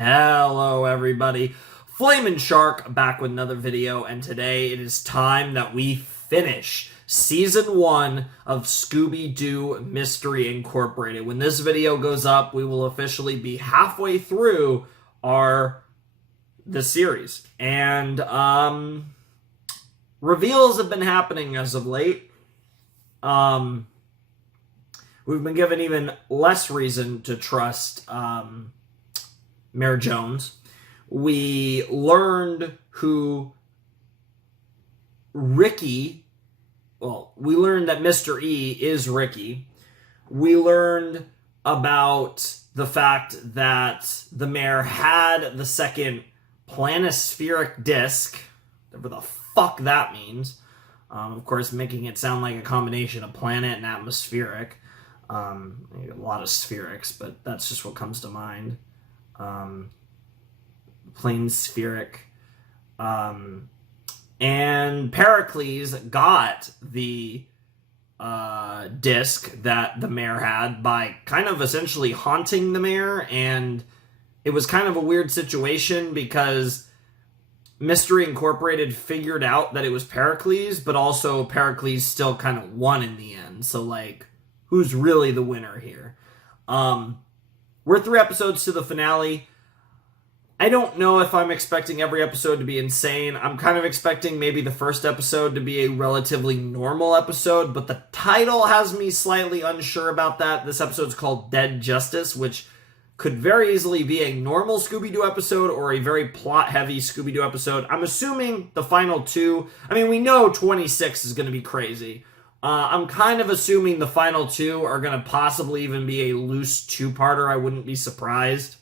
Hello everybody, Flamin' Shark back with another video, and today it is time that we finish Season 1 of Scooby-Doo Mystery Incorporated. When this video goes up, we will officially be halfway through the series. And reveals have been happening as of late. We've been given even less reason to trust Mayor Jones. We learned who Ricky, we learned that Mr. E is Ricky. We learned about the fact that the mayor had the second planispheric disc, whatever the fuck that means. Of course, making it sound like a combination of planet and atmospheric. A lot of spherics, but that's just what comes to mind. Plain spheric. And Pericles got the disc that the mayor had by kind of essentially haunting the mayor, and it was kind of a weird situation because Mystery Incorporated figured out that it was Pericles, but also Pericles still kind of won in the end. So, like, who's really the winner here? We're 3 episodes to the finale. I don't know if I'm expecting every episode to be insane. I'm kind of expecting maybe the first episode to be a relatively normal episode, but the title has me slightly unsure about that. This episode's called Dead Justice, which could very easily be a normal Scooby-Doo episode or a very plot-heavy Scooby-Doo episode. I'm assuming the final 2... I mean, we know 26 is going to be crazy. I'm kind of assuming the final 2 are going to possibly even be a loose 2-parter. I wouldn't be surprised.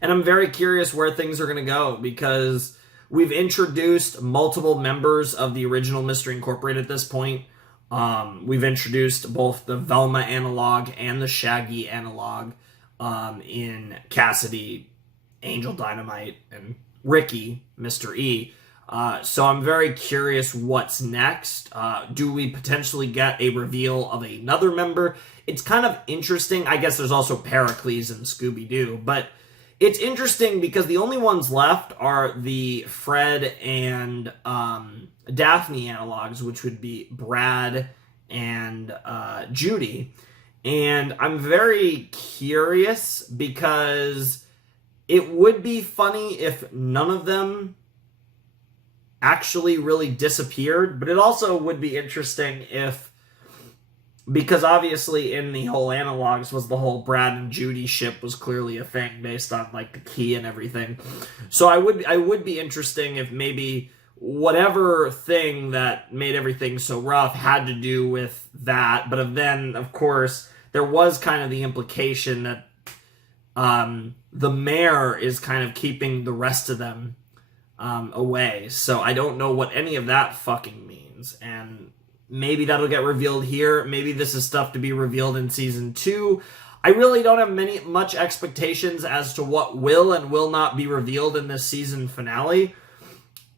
And I'm very curious where things are going to go, because we've introduced multiple members of the original Mystery Incorporated at this point. We've introduced both the Velma analog and the Shaggy analog in Cassidy, Angel Dynamite, and Ricky, Mr. E. So I'm very curious what's next. Do we potentially get a reveal of another member? It's kind of interesting. I guess there's also Pericles and Scooby-Doo, but it's interesting because the only ones left are the Fred and Daphne analogs, which would be Brad and Judy. And I'm very curious because it would be funny if none of them actually really disappeared, but it also would be interesting if, because obviously in the whole analogs was the whole Brad and Judy ship was clearly a thing based on like the key and everything. So I would be interesting if maybe whatever thing that made everything so rough had to do with that. But then, of course, there was kind of the implication that the mayor is kind of keeping the rest of them away. So I don't know what any of that fucking means. And maybe that'll get revealed here. Maybe this is stuff to be revealed in Season 2. I really don't have much expectations as to what will and will not be revealed in this season finale.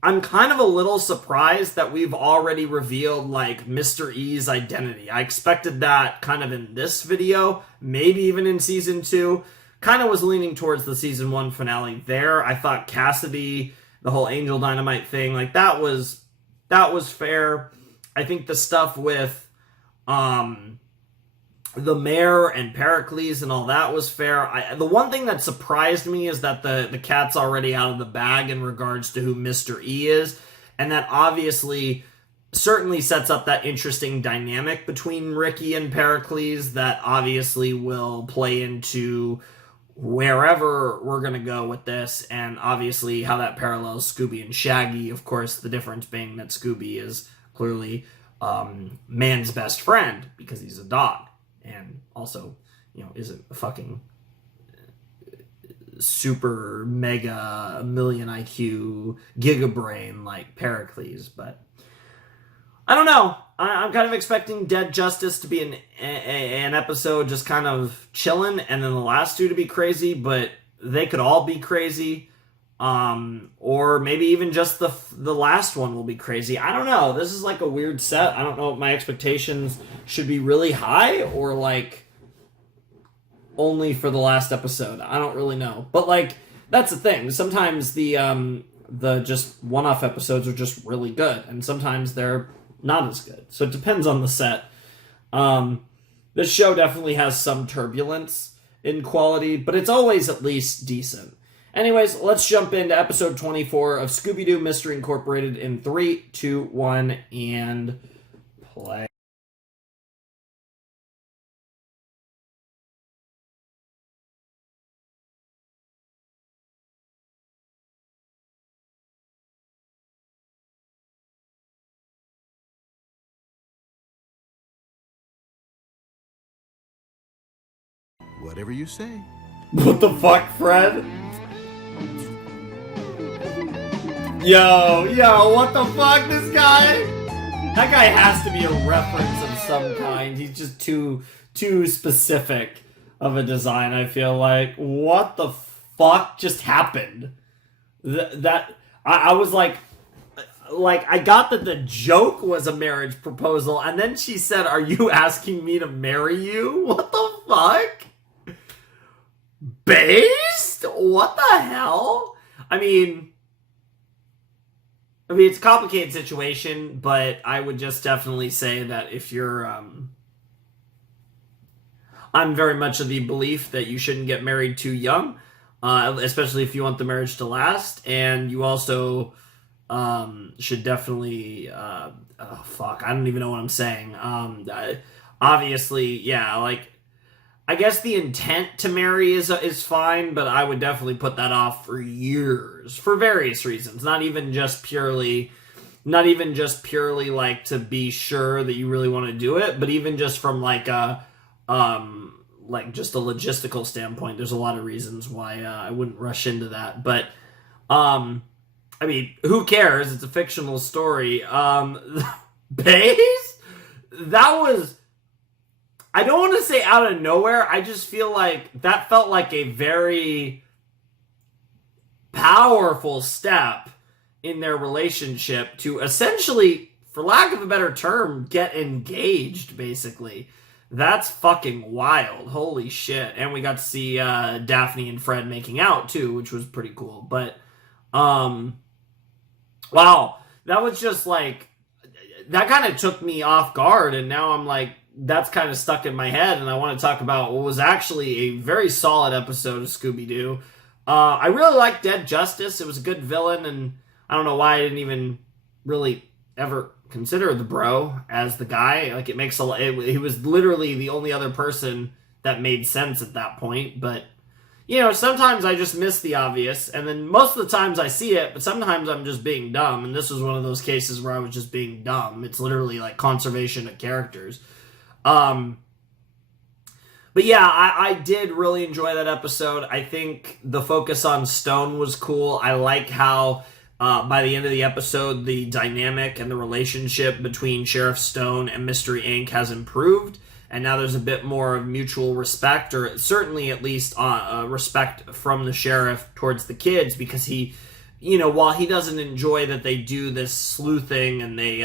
I'm kind of a little surprised that we've already revealed, like, Mr. E's identity. I expected that kind of in this video, maybe even in Season 2. Kind of was leaning towards the Season 1 finale there. I thought Cassidy, the whole Angel Dynamite thing, like, that was fair. I think the stuff with the mayor and Pericles and all that was fair. The one thing that surprised me is that the cat's already out of the bag in regards to who Mr. E is, and that obviously certainly sets up that interesting dynamic between Ricky and Pericles that obviously will play into wherever we're going to go with this, and obviously how that parallels Scooby and Shaggy. Of course, the difference being that Scooby is clearly man's best friend because he's a dog, and also, isn't a fucking super mega million IQ gigabrain like Pericles. But I don't know. I'm kind of expecting Dead Justice to be an episode just kind of chilling, and then the last 2 to be crazy, but they could all be crazy. Or maybe even just the last one will be crazy. I don't know. This is like a weird set. I don't know if my expectations should be really high or like only for the last episode. I don't really know. But, like, that's the thing. Sometimes the just one-off episodes are just really good, and sometimes they're not as good. So it depends on the set. This show definitely has some turbulence in quality, but it's always at least decent. Anyways, let's jump into episode 24 of Scooby-Doo Mystery Incorporated in 3, 2, 1, and play. Whatever you say. What the fuck, Fred? Yo, what the fuck, this guy? That guy has to be a reference of some kind. He's just too specific of a design, I feel like. What the fuck just happened? I was like, I got that the joke was a marriage proposal, and then she said, "Are you asking me to marry you?" What the fuck? Based? What the hell? I mean, it's a complicated situation, but I would just definitely say that if you're, I'm very much of the belief that you shouldn't get married too young, especially if you want the marriage to last, and you also, should definitely, I don't even know what I'm saying. Obviously, yeah, like, I guess the intent to marry is fine, but I would definitely put that off for years for various reasons. Not even just purely like to be sure that you really want to do it, but even just from like a just a logistical standpoint. There's a lot of reasons why I wouldn't rush into that. But I mean, who cares? It's a fictional story. Bays? That was, I don't want to say out of nowhere. I just feel like that felt like a very powerful step in their relationship to essentially, for lack of a better term, get engaged, basically. That's fucking wild. Holy shit. And we got to see Daphne and Fred making out, too, which was pretty cool. But, wow. That was just like, that kind of took me off guard, and now I'm like, that's kind of stuck in my head, and I want to talk about what was actually a very solid episode of Scooby-Doo. I really liked Dead Justice. It was a good villain, and I don't know why I didn't even really ever consider the bro as the guy. Like, it makes a lot. He was literally the only other person that made sense at that point, but you know, sometimes I just miss the obvious, and then most of the times I see it, but sometimes I'm just being dumb, and this was one of those cases where I was just being dumb. It's literally like conservation of characters. But yeah, I did really enjoy that episode. I think the focus on Stone was cool. I like how by the end of the episode, the dynamic and the relationship between Sheriff Stone and Mystery Inc. has improved. And now there's a bit more of mutual respect, or certainly at least respect from the sheriff towards the kids, because he, you know, while he doesn't enjoy that they do this sleuthing and they,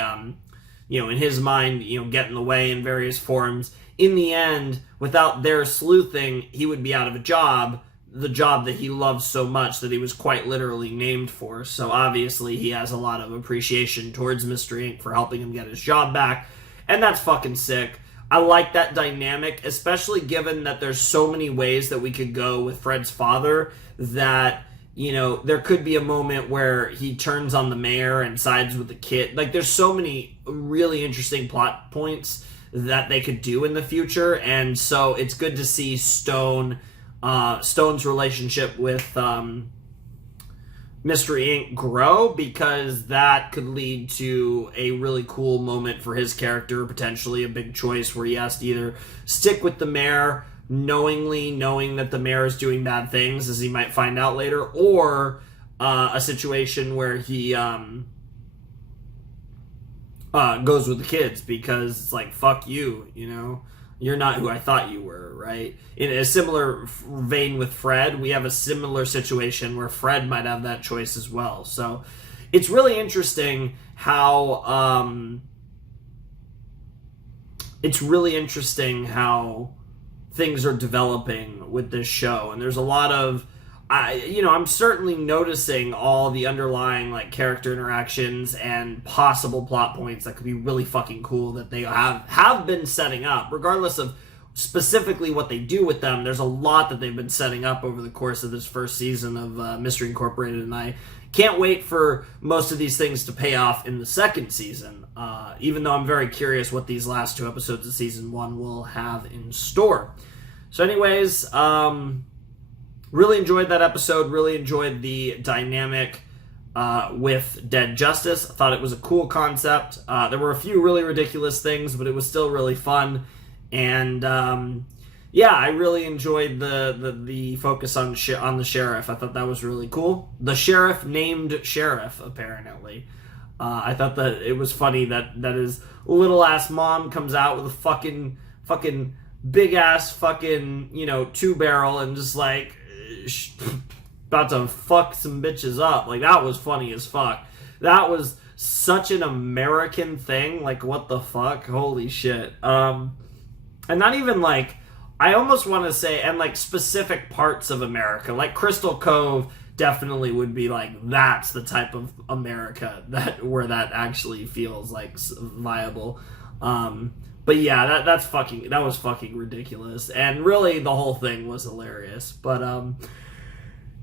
you know, in his mind, you know, get in the way in various forms, in the end, without their sleuthing, he would be out of a job, the job that he loves so much that he was quite literally named for. So obviously he has a lot of appreciation towards Mystery Inc. for helping him get his job back, and that's fucking sick. I like that dynamic, especially given that there's so many ways that we could go with Fred's father, that, you know, there could be a moment where he turns on the mayor and sides with the kid. Like, there's so many really interesting plot points that they could do in the future, and so it's good to see Stone's relationship with Mystery Inc. grow, because that could lead to a really cool moment for his character, potentially a big choice where he has to either stick with the mayor knowing that the mayor is doing bad things, as he might find out later, or a situation where he goes with the kids, because it's like, fuck you, you know? You're not who I thought you were, right? In a similar vein with Fred, we have a similar situation where Fred might have that choice as well. So it's really interesting how things are developing with this show, and there's a lot of I'm certainly noticing all the underlying like character interactions and possible plot points that could be really fucking cool that they have been setting up, regardless of specifically what they do with them. There's a lot that they've been setting up over the course of this first season of Mystery Incorporated, and I can't wait for most of these things to pay off in the second season, even though I'm very curious what these last 2 episodes of season 1 will have in store. So anyways, really enjoyed that episode, really enjoyed the dynamic with Dead Justice. I thought it was a cool concept. There were a few really ridiculous things, but it was still really fun. And I really enjoyed the focus on the sheriff. I thought that was really cool. The sheriff named Sheriff, apparently. I thought that it was funny that his little ass mom comes out with a fucking big ass fucking 2-barrel and just like about to fuck some bitches up. Like, that was funny as fuck. That was such an American thing. Like, what the fuck? Holy shit. And not even like, I almost want to say, and like specific parts of America, like Crystal Cove definitely would be like, that's the type of America where that actually feels like viable. But yeah, that was fucking ridiculous, and really the whole thing was hilarious. But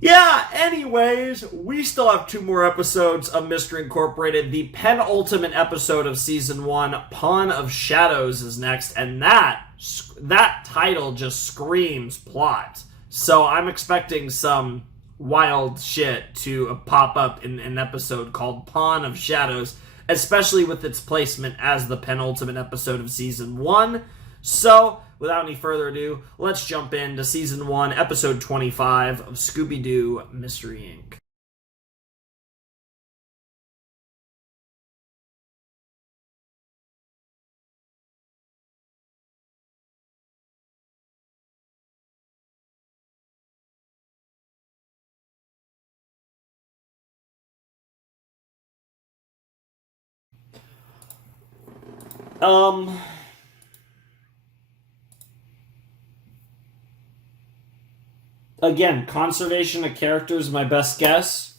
anyways, we still have 2 more episodes of Mystery Incorporated. The penultimate episode of season 1, Pawn of Shadows, is next, and that title just screams plot. So I'm expecting some wild shit to pop up in an episode called Pawn of Shadows, especially with its placement as the penultimate episode of season 1. So, without any further ado, let's jump into season 1, episode 25 of Scooby-Doo Mystery Inc. Again, conservation of characters, my best guess.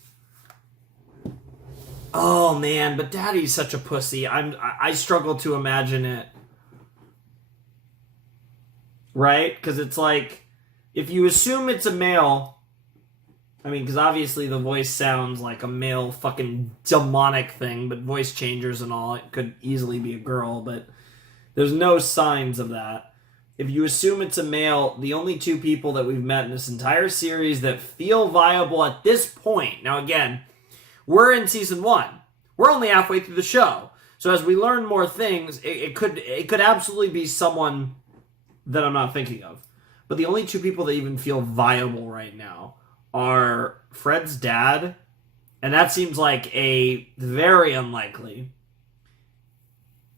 Oh man, but Daddy's such a pussy. I struggle to imagine it. Right? Because it's like, if you assume it's a male, I mean, because obviously the voice sounds like a male fucking demonic thing, but voice changers and all, it could easily be a girl, but there's no signs of that. If you assume it's a male, the only 2 people that we've met in this entire series that feel viable at this point, now again, we're in season 1. We're only halfway through the show. So as we learn more things, it could absolutely be someone that I'm not thinking of. But the only 2 people that even feel viable right now are Fred's dad, and that seems like a very unlikely.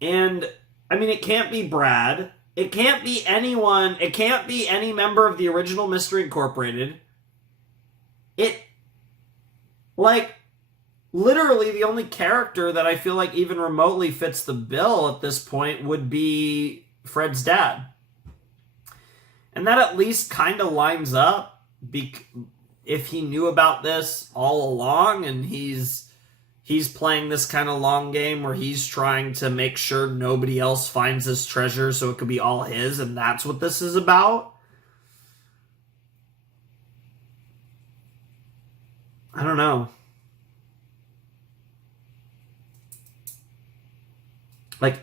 And, I mean, it can't be Brad. It can't be anyone. It can't be any member of the original Mystery Incorporated. Literally the only character that I feel like even remotely fits the bill at this point would be Fred's dad. And that at least kind of lines up if he knew about this all along, and he's playing this kind of long game where he's trying to make sure nobody else finds this treasure so it could be all his, and that's what this is about. I don't know. Like,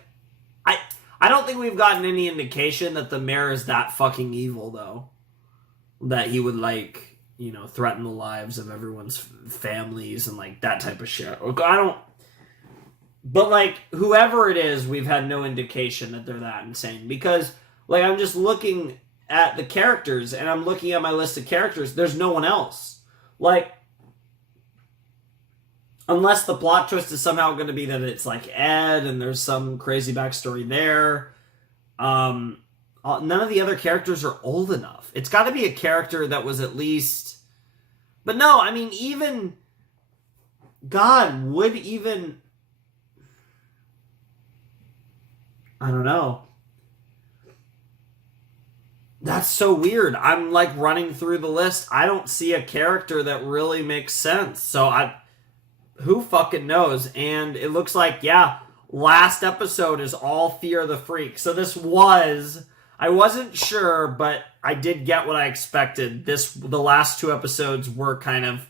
I don't think we've gotten any indication that the mayor is that fucking evil, though. That he would, like, threaten the lives of everyone's families and, like, that type of shit. But, like, whoever it is, we've had no indication that they're that insane. Because, like, I'm just looking at the characters, and I'm looking at my list of characters. There's no one else. Like, unless the plot twist is somehow going to be that it's, like, Ed, and there's some crazy backstory there. None of the other characters are old enough. It's got to be a character that was at least... But no, I mean, even... God, would even... I don't know. That's so weird. I'm like running through the list. I don't see a character that really makes sense. So who fucking knows? And it looks like, yeah, last episode is all Fear the Freak. So I wasn't sure, but I did get what I expected. The last 2 episodes were kind of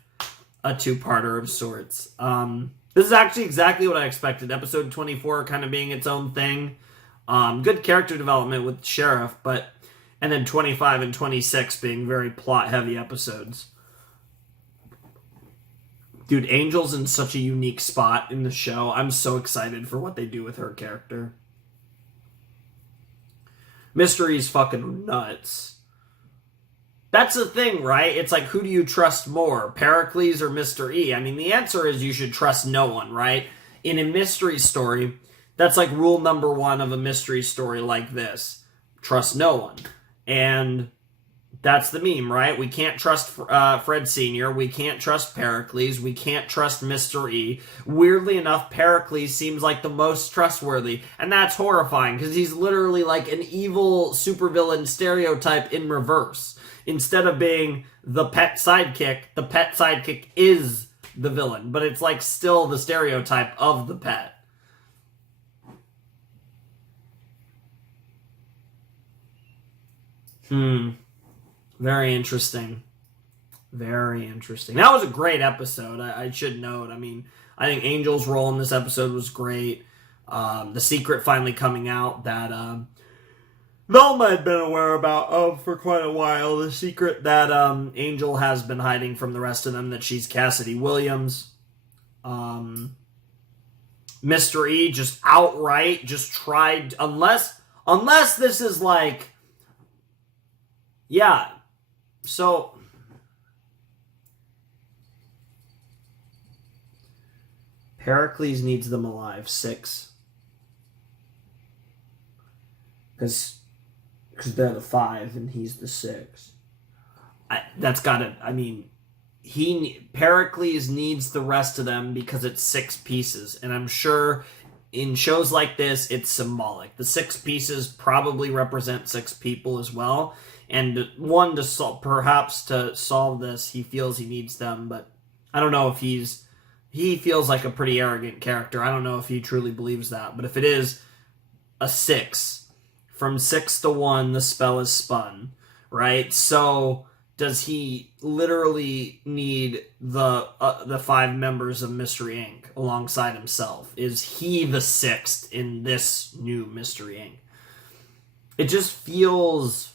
a 2-parter of sorts. This is actually exactly what I expected. Episode 24 kind of being its own thing. Good character development with Sheriff, and then 25 and 26 being very plot-heavy episodes. Dude, Angel's in such a unique spot in the show. I'm so excited for what they do with her character. Mystery's fucking nuts. That's the thing, right? It's like, who do you trust more, Pericles or Mr. E? I mean, the answer is you should trust no one, right? In a mystery story, that's like rule number 1 of a mystery story like this. Trust no one. And that's the meme, right? We can't trust Fred Sr. We can't trust Pericles. We can't trust Mr. E. Weirdly enough, Pericles seems like the most trustworthy. And that's horrifying, because he's literally like an evil supervillain stereotype in reverse. Instead of being the pet sidekick is the villain. But it's like still the stereotype of the pet. Very interesting. Very interesting. That was a great episode, I should note. I mean, I think Angel's role in this episode was great. The secret finally coming out that Velma had been aware of for quite a while. The secret that Angel has been hiding from the rest of them, that she's Cassidy Williams. Mr. E just outright just tried, unless this is like, yeah, so Pericles needs them alive. 6. Because they're the 5 and he's the 6. Pericles needs the rest of them because it's 6 pieces. And I'm sure in shows like this, it's symbolic. The 6 pieces probably represent 6 people as well. And perhaps to solve this, he feels he needs them, but I don't know if he feels like a pretty arrogant character. I don't know if he truly believes that, but if it is a 6, from 6 to 1, the spell is spun, right? So does he literally need the 5 members of Mystery Inc. alongside himself? Is he the 6th in this new Mystery Inc.? It just feels...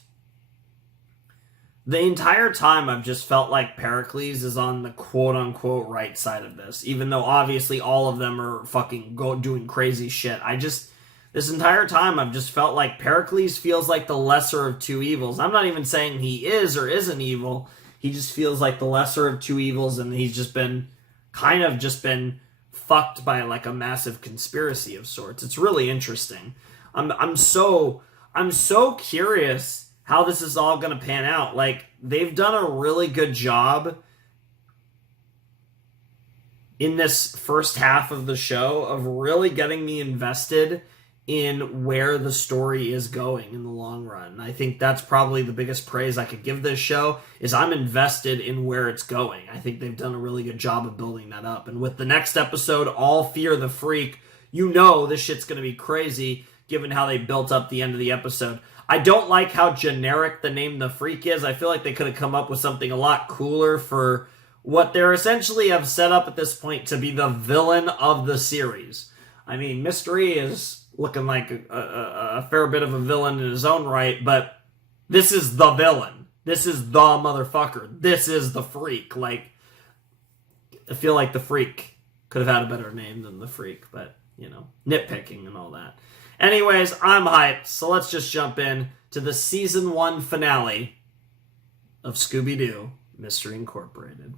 The entire time I've just felt like Pericles is on the quote-unquote right side of this, even though obviously all of them are fucking doing crazy shit. This entire time I've just felt like Pericles feels like the lesser of 2 evils. I'm not even saying he is or isn't evil. He just feels like the lesser of 2 evils, and he's just been fucked by like a massive conspiracy of sorts. It's really interesting. I'm so curious how this is all going to pan out. Like, they've done a really good job in this first half of the show of really getting me invested in where the story is going in the long run. I think that's probably the biggest praise I could give this show, is I'm invested in where it's going. I think they've done a really good job of building that up. And with the next episode, All Fear the Freak, this shit's going to be crazy given how they built up the end of the episode. I don't like how generic the name The Freak is. I feel like they could have come up with something a lot cooler for what they're essentially have set up at this point to be the villain of the series. I mean, Mystery is looking like a fair bit of a villain in his own right, but this is the villain. This is the motherfucker. This is The Freak. Like, I feel like The Freak could have had a better name than The Freak, but, nitpicking and all that. Anyways, I'm hyped, so let's just jump in to the Season 1 finale of Scooby-Doo Mystery Incorporated.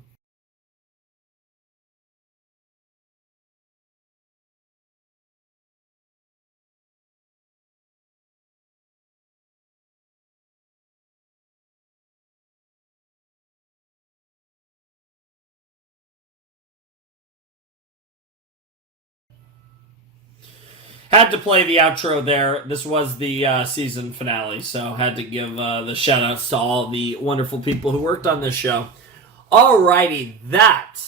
Had to play the outro there. This was the season finale, so had to give the shout-outs to all the wonderful people who worked on this show. Alrighty, that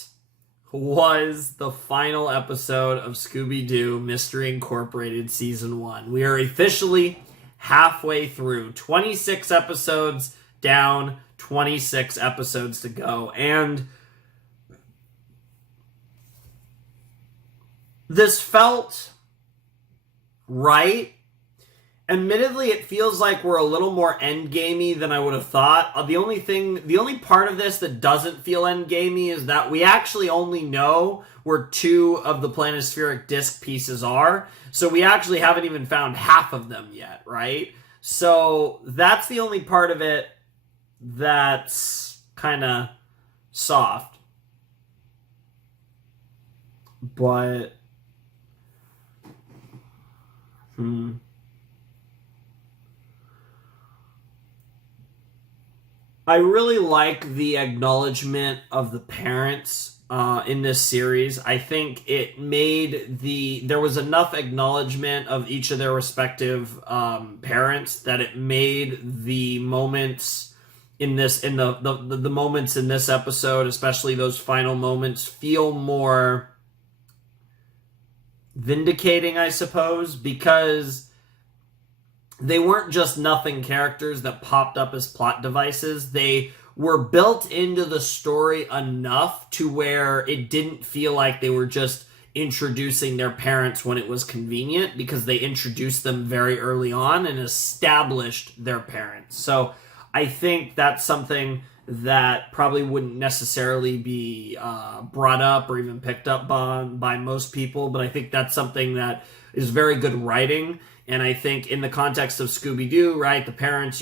was the final episode of Scooby-Doo Mystery Incorporated Season 1. We are officially halfway through. 26 episodes down, 26 episodes to go. And this felt right. Admittedly, it feels like we're a little more endgamey than I would have thought. The only part of this that doesn't feel endgamey is that we actually only know where 2 of the planispheric disc pieces are. So we actually haven't even found half of them yet, right? So that's the only part of it that's kind of soft. But I really like the acknowledgement of the parents in this series. I think it made there was enough acknowledgement of each of their respective parents that it made the moments in the moments in this episode, especially those final moments, feel more vindicating, I suppose, because they weren't just nothing characters that popped up as plot devices. They were built into the story enough to where it didn't feel like they were just introducing their parents when it was convenient, because they introduced them very early on and established their parents. So I think that's something that probably wouldn't necessarily be brought up or even picked up by most people, but I think that's something that is very good writing. And I think in the context of Scooby-Doo, right, the parents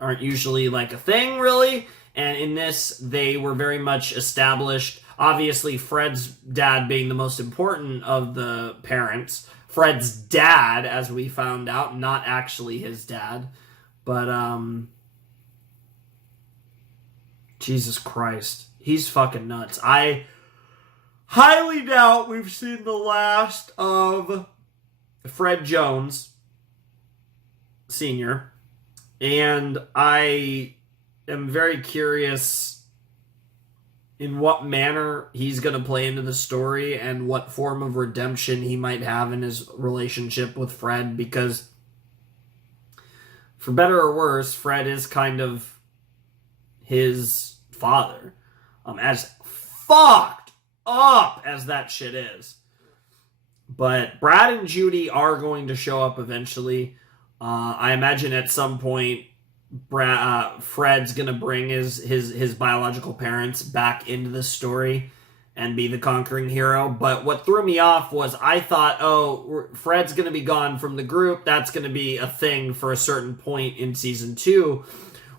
aren't usually like a thing, really. And in this, they were very much established. Obviously, Fred's dad being the most important of the parents. Fred's dad, as we found out, not actually his dad. But, Jesus Christ. He's fucking nuts. I highly doubt we've seen the last of Fred Jones Sr., and I am very curious in what manner he's going to play into the story and what form of redemption he might have in his relationship with Fred, because for better or worse, Fred is kind of his father. As fucked up as that shit is. But Brad and Judy are going to show up eventually. I imagine at some point Fred's going to bring his biological parents back into the story and be the conquering hero. But what threw me off was I thought, Fred's going to be gone from the group. That's going to be a thing for a certain point in season 2.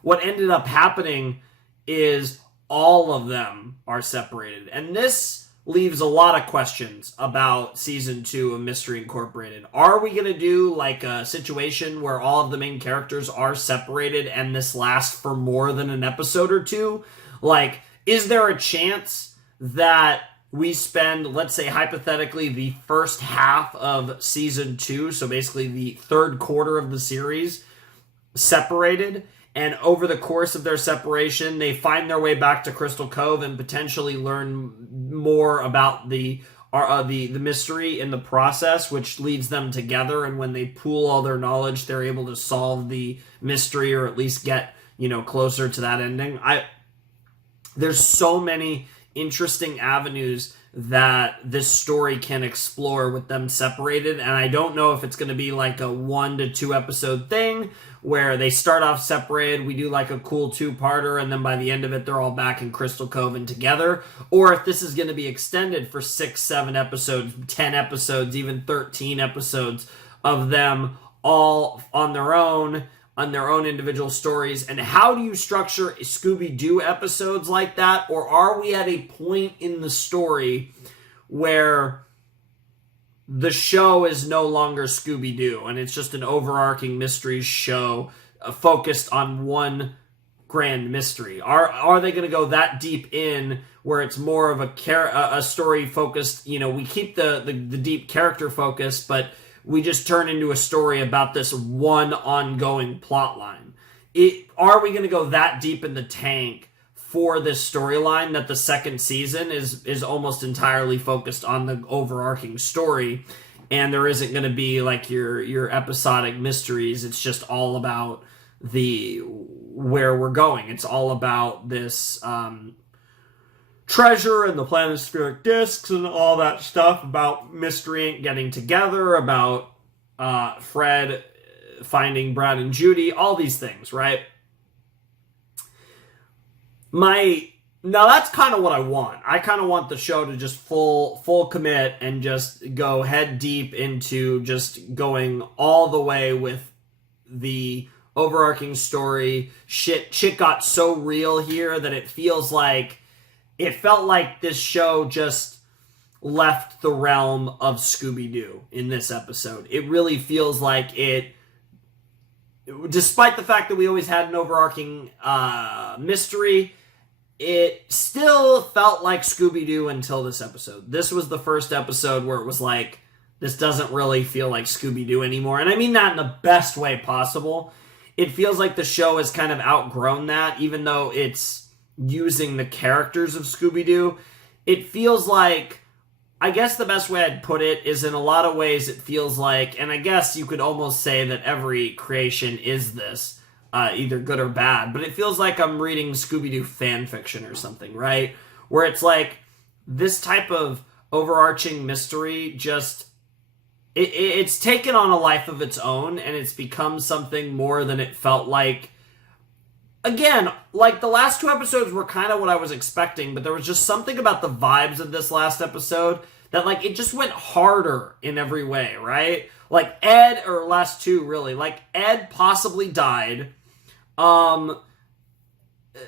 What ended up happening is all of them are separated. And this leaves a lot of questions about season 2 of Mystery Incorporated. Are we going to do like a situation where all of the main characters are separated and this lasts for more than an episode or 2? Like, is there a chance that we spend, let's say hypothetically, the first half of season 2, so basically the third quarter of the series, separated, and over the course of their separation, they find their way back to Crystal Cove and potentially learn more about the mystery in the process, which leads them together. And when they pool all their knowledge, they're able to solve the mystery, or at least get, closer to that ending. There's so many interesting avenues that this story can explore with them separated, and I don't know if it's going to be like a 1 to 2 episode thing where they start off separated, we do like a cool 2-parter, and then by the end of it they're all back in Crystal Cove and together, or if this is going to be extended for 6, 7 episodes, 10 episodes, even 13 episodes of them all on their own individual stories. And how do you structure Scooby-Doo episodes like that? Or are we at a point in the story where the show is no longer Scooby-Doo and it's just an overarching mystery show focused on one grand mystery? Are they going to go that deep in where it's more of a story focused, we keep the deep character focus, but we just turn into a story about this one ongoing plot line? Are we going to go that deep in the tank for this storyline that the second season is almost entirely focused on the overarching story, and there isn't going to be like your episodic mysteries? It's just all about where we're going. It's all about this treasure and the planispheric discs and all that stuff, about Mystery Inc. getting together, about Fred finding Brad and Judy, all these things, right? Now that's kind of what I want. I kind of want the show to just full commit and just go head deep into just going all the way with the overarching story. Shit got so real here that it felt like this show just left the realm of Scooby-Doo in this episode. It really feels like it, despite the fact that we always had an overarching mystery, it still felt like Scooby-Doo until this episode. This was the first episode where it was like, this doesn't really feel like Scooby-Doo anymore. And I mean that in the best way possible. It feels like the show has kind of outgrown that, even though it's using the characters of Scooby-Doo. It feels like, I guess the best way I'd put it is, in a lot of ways it feels like, and I guess you could almost say that every creation is this, either good or bad, but it feels like I'm reading Scooby-Doo fan fiction or something, right? Where it's like, this type of overarching mystery just, it's taken on a life of its own, and it's become something more than it felt like. Again, like, the last two episodes were kind of what I was expecting, but there was just something about the vibes of this last episode that, like, it just went harder in every way, right? Like, last two, really. Like, Ed possibly died.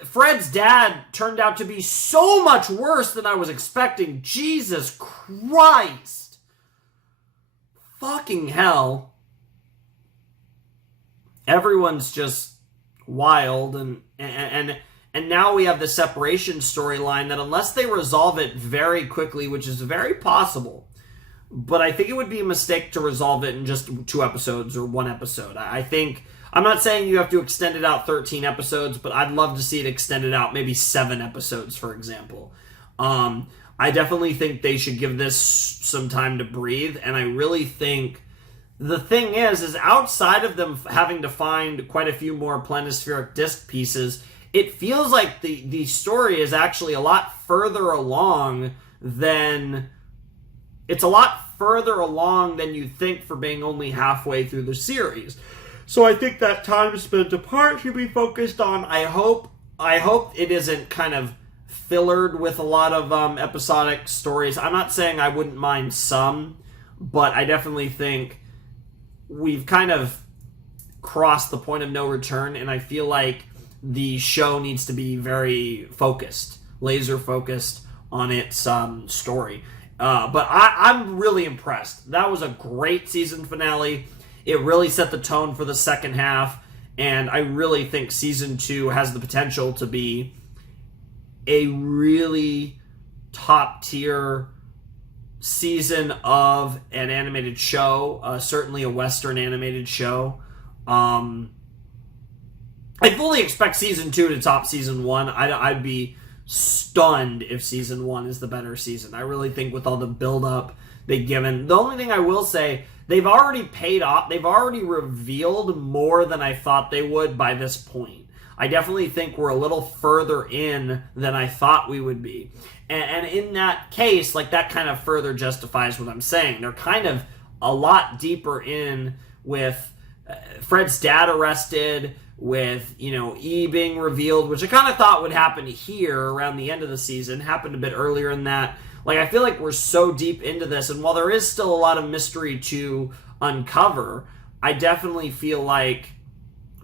Fred's dad turned out to be so much worse than I was expecting. Jesus Christ. Fucking hell. Everyone's just wild, and now we have the separation storyline that, unless they resolve it very quickly, which is very possible, but I think it would be a mistake to resolve it in just 2 episodes or 1 episode. I'm not saying you have to extend it out 13 episodes, but I'd love to see it extended out maybe 7 episodes, for example. I definitely think they should give this some time to breathe, and I really think the thing is outside of them having to find quite a few more planispheric disc pieces, it feels like the story is actually a lot further along than you think for being only halfway through the series. So I think that time spent apart should be focused on, I hope it isn't kind of fillered with a lot of episodic stories. I'm not saying I wouldn't mind some, but I definitely think we've kind of crossed the point of no return, and I feel like the show needs to be very focused, laser focused on its story. But I'm really impressed. That was a great season finale. It really set the tone for the second half, and I really think season 2 has the potential to be a really top-tier season of an animated show, certainly a Western animated show. I fully expect season 2 to top season 1. I'd be stunned if season 1 is the better season. I really think with all the build-up they've given. The only thing I will say, they've already paid off. They've already revealed more than I thought they would by this point. I definitely think we're a little further in than I thought we would be. And in that case, like, that kind of further justifies what I'm saying. They're kind of a lot deeper in with Fred's dad arrested, with, E being revealed, which I kind of thought would happen here around the end of the season. Happened a bit earlier in that. Like, I feel like we're so deep into this, and while there is still a lot of mystery to uncover, I definitely feel like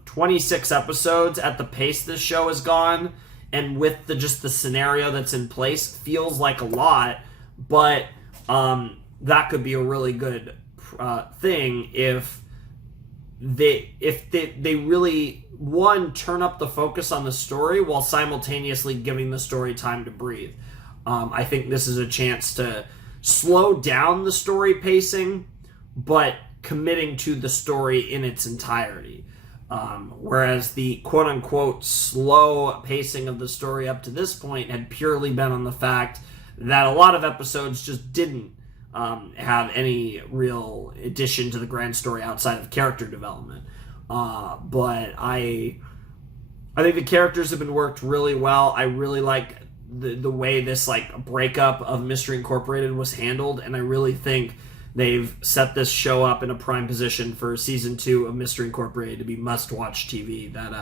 26 episodes at the pace this show has gone, and with just the scenario that's in place, feels like a lot, but that could be a really good thing if they really, one, turn up the focus on the story while simultaneously giving the story time to breathe. I think this is a chance to slow down the story pacing, but committing to the story in its entirety. Whereas the quote-unquote slow pacing of the story up to this point had purely been on the fact that a lot of episodes just didn't have any real addition to the grand story outside of character development. But I think the characters have been worked really well. I really like the way this like breakup of Mystery Incorporated was handled, and I really think they've set this show up in a prime position for season 2 of Mystery Incorporated to be must-watch TV that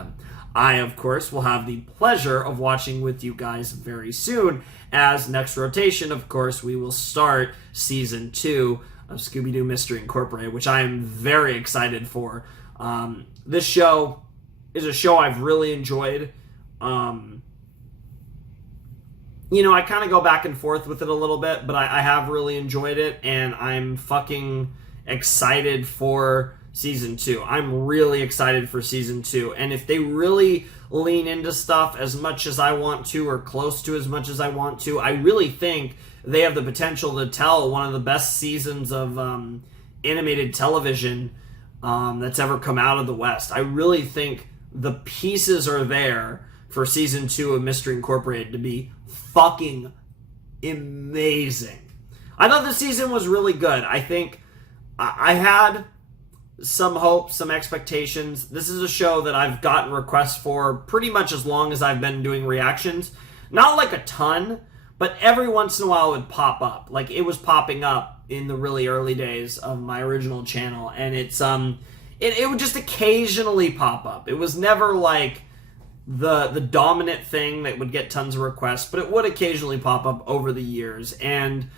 I, of course, will have the pleasure of watching with you guys very soon, as next rotation, of course, we will start season 2 of Scooby-Doo Mystery Incorporated, which I am very excited for. This show is a show I've really enjoyed. I kind of go back and forth with it a little bit, but I have really enjoyed it, and I'm fucking excited for season 2. I'm really excited for season 2, and if they really lean into stuff as much as I want to, or close to as much as I want to, I really think they have the potential to tell one of the best seasons of animated television that's ever come out of the West. I really think the pieces are there for season 2 of Mystery Incorporated to be fucking amazing. I thought the season was really good. I think I had some hope, some expectations. This is a show that I've gotten requests for pretty much as long as I've been doing reactions. Not like a ton, but every once in a while it would pop up. Like it was popping up in the really early days of my original channel, and it would just occasionally pop up. It was never like the dominant thing that would get tons of requests, but it would occasionally pop up over the years. And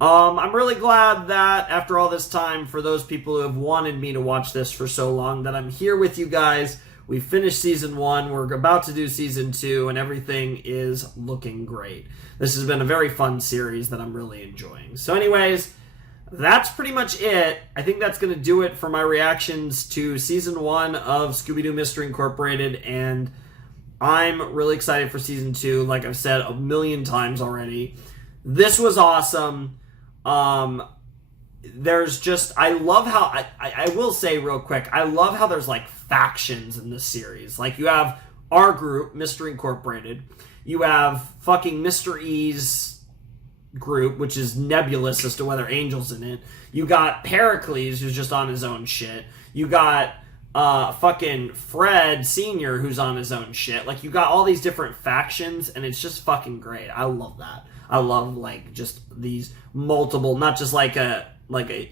I'm really glad that after all this time, for those people who have wanted me to watch this for so long, that I'm here with you guys. We finished season 1, we're about to do season 2, and everything is looking great. This has been a very fun series that I'm really enjoying. So anyways, that's pretty much it. I think that's going to do it for my reactions to season 1 of Scooby-Doo Mystery Incorporated, and I'm really excited for season 2, like I've said a million times already. This was awesome. There's just, I love how, I will say real quick, I love how there's like factions in this series. Like you have our group, Mystery Incorporated. You have fucking Mr. E's group, which is nebulous as to whether Angel's in it. You got Pericles, who's just on his own shit. You got fucking Fred Sr., who's on his own shit. Like, you got all these different factions, and it's just fucking great. I love that. I love, like, just these multiple, not just like a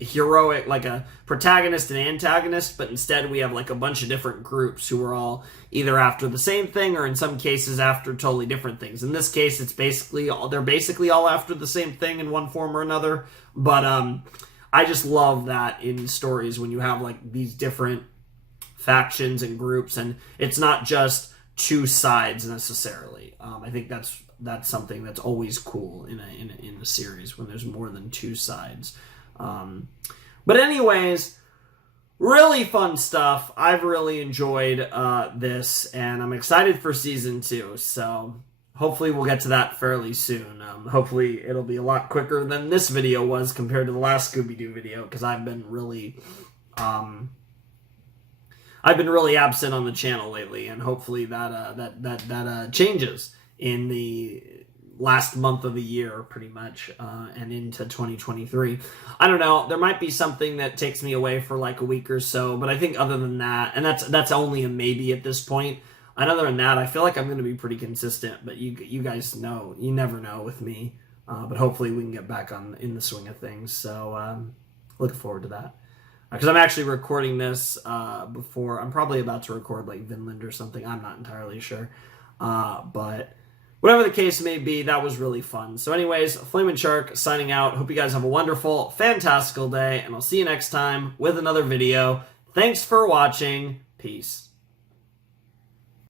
heroic, like a protagonist and antagonist, but instead we have, like, a bunch of different groups who are all either after the same thing or in some cases after totally different things. In this case, they're basically all after the same thing in one form or another. But I just love that in stories when you have, like, these different factions and groups, and it's not just two sides necessarily. I think that's something that's always cool in a series when there's more than two sides. But anyways, really fun stuff. I've really enjoyed this, and I'm excited for season 2. So hopefully we'll get to that fairly soon. Hopefully it'll be a lot quicker than this video was compared to the last Scooby-Doo video, because I've been really absent on the channel lately, and hopefully that changes in the last month of the year, pretty much, and into 2023. I don't know. There might be something that takes me away for like a week or so, but I think other than that, and that's only a maybe at this point. And other than that, I feel like I'm going to be pretty consistent. But you guys know, you never know with me. But hopefully we can get back in the swing of things. So looking forward to that. Because I'm actually recording this before. I'm probably about to record like Vinland or something. I'm not entirely sure. But whatever the case may be, that was really fun. So anyways, Flamin' Shark signing out. Hope you guys have a wonderful, fantastical day. And I'll see you next time with another video. Thanks for watching. Peace.